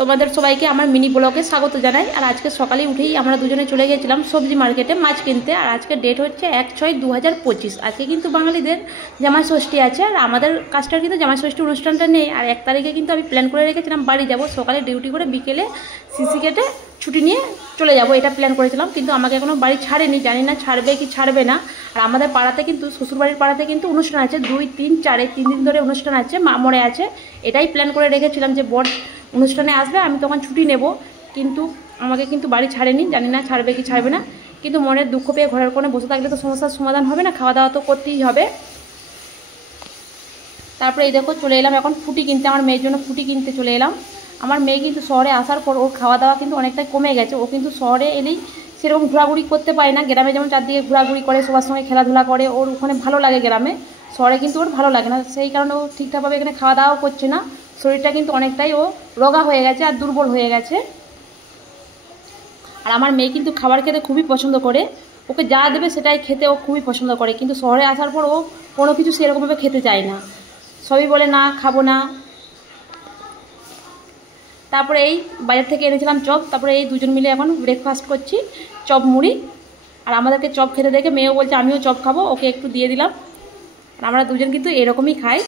তোমাদের সবাইকে আমার মিনি ব্লগে স্বাগত জানাই। আর আজকে সকালে উঠেই আমরা দুজনে চলে গেছিলাম সবজি মার্কেটে মাছ কিনতে। আর আজকে ডেট হচ্ছে 1/6/2025। আজকে কিন্তু বাঙালিদের জামাই ষষ্ঠী আছে, আর আমাদের কাজটার কিন্তু জামাই ষষ্ঠী অনুষ্ঠানটা নেই। আর 1 তারিখে কিন্তু আমি প্ল্যান করে রেখেছিলাম বাড়ি যাব, সকালে ডিউটি করে বিকেলে সিসি কেটে ছুটি নিয়ে চলে যাব, এটা প্ল্যান করেছিলাম। কিন্তু আমাকে এখনও বাড়ি ছাড়েনি, জানি না ছাড়বে কি ছাড়বে না। আর আমাদের পাড়াতে কিন্তু শ্বশুরবাড়ির পাড়াতে কিন্তু অনুষ্ঠান আছে 2, 3, 4 3 দিন ধরে অনুষ্ঠান আছে, মামরে আছে। এটাই প্ল্যান করে রেখেছিলাম যে বর অনুষ্ঠানে আসবে, আমি তখন ছুটি নেব। কিন্তু আমাকে কিন্তু বাড়ি ছাড়েনি, জানি না ছাড়বে কি ছাড়বে না। কিন্তু মনের দুঃখ পেয়ে ঘরের কোণে বসে থাকলে তো সমস্যার সমাধান হবে না, খাওয়া দাওয়া তো করতেই হবে। তারপরে এই দেখো চলে এলাম এখন ফুটি কিনতে, আমার মেয়ের জন্য ফুটি কিনতে চলে এলাম। আমার মেয়ে কিন্তু শহরে আসার পর ওর খাওয়া দাওয়া কিন্তু অনেকটাই কমে গেছে। ও কিন্তু শহরে এলেই সেরকম ঘোরাঘুরি করতে পারে না। গ্রামে যেমন চারদিকে ঘোরাঘুরি করে, সবার সঙ্গে খেলাধুলা করে, ওর ওখানে ভালো লাগে গ্রামে। শহরে কিন্তু ওর ভালো লাগে না, সেই কারণে ও ঠিকঠাকভাবে এখানে খাওয়া দাওয়াও করছে না। শরীরটা কিন্তু অনেকটাই ও রোগা হয়ে গেছে আর দুর্বল হয়ে গেছে। আর আমার মেয়ে কিন্তু খাবার খেতে খুবই পছন্দ করে, ওকে যা দেবে সেটাই খেতে ও খুবই পছন্দ করে। কিন্তু শহরে আসার পর ও কোনো কিছু সেরকমভাবে খেতে চায় না, সবই বলে না খাবো না। তারপরে এই বাজার থেকে এনেছিলাম চপ, তারপরে এই দুজন মিলে এখন ব্রেকফাস্ট করছি, চপ মুড়ি। আর আমাদেরকে চপ খেতে দেখে মেয়েও বলছে আমিও চপ খাবো, ওকে একটু দিয়ে দিলাম। আর আমরা দুজন কিন্তু এরকমই খাই।